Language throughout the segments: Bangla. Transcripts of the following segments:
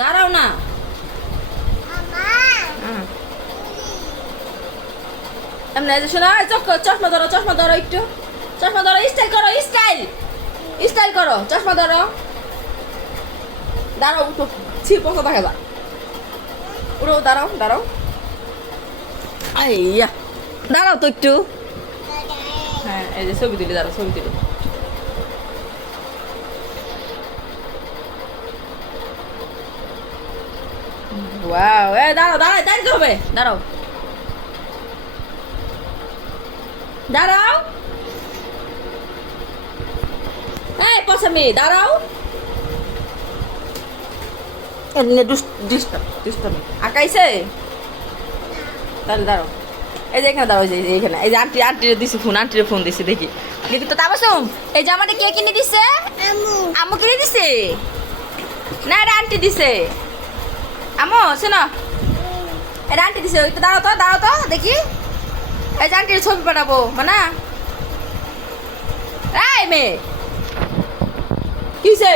দাঁড়াও না। এমনি যে শোনো চশমা ধরো চশমা ধরো একটু। চশমা ধরো স্টাইল করো স্টাইল স্টাইল করো, চশমা ধরো। দাঁড়াও, উঠো। ছি পচা দেখা যা উঠো, দাঁড়াও দাঁড়াও। আইয়া। দাঁড়াও তো একটু। হ্যাঁ এই যে ছবি তুলি, দাঁড়াও, ছবি তুলি। ওয়াও এ দাঁড়াও দাঁড়াও দাঁড়াতে হবে? দাঁড়াও। দাঁড়াও। এই পছামি দাঁড়াও। ডিস্টার্ব আঁকাইছে? তাহলে দাঁড়াও। এই যে এখানে দাঁড়াও যে এইখানে এই যে আন্টি আন্টিরে দিছি ফোন আন্টিরে ফোন দিছি দেখি। দেখি তো তাবাসুম। এই জামাটা কে কিনে দিছে? আম্মু কিনে দিছে? না এটা আন্টি দিছে। আম্মু, শোনো। এটা আন্টি দিছে একটু দাঁড়াও তো দাঁড়াও তো, দেখি। এই যে আন্টির ছবি পাঠাবো, মানা। এই মেয়ে। কিসে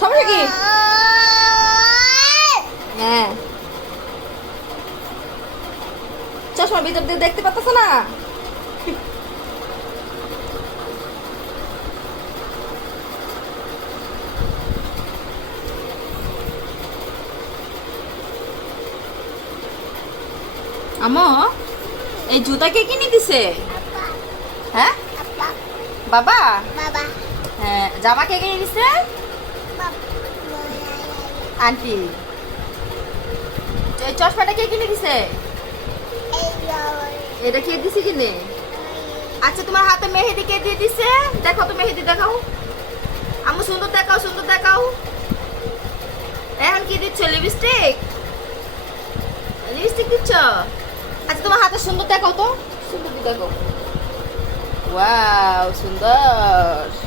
সমস্যা কি? হ্যাঁ। চশমার ভিতর দিয়ে দেখতে পাচ্ছ না? আমো এই জুতা কে কিনে দিছে? হ্যাঁ? বাবা? হ্যাঁ জামা কে কিনে দিছে? আন্টি। এই চশমাটা কে কিনে দিছে? এটা কে দিছে কিনে? আচ্ছা তোমার হাতে মেহেদি কে দিয়ে দিছে? দেখো তো মেহেদি দেখাও। আমু সুন্দর দেখাও সুন্দর দেখাও। এখন কি দিচ্ছ লিপস্টিক? লিপস্টিক দিচ্ছ? আচ্ছা তোমার হাতে সুন্দর দেখাও তো। সুন্দর দেখো ওয়াও সুন্দর।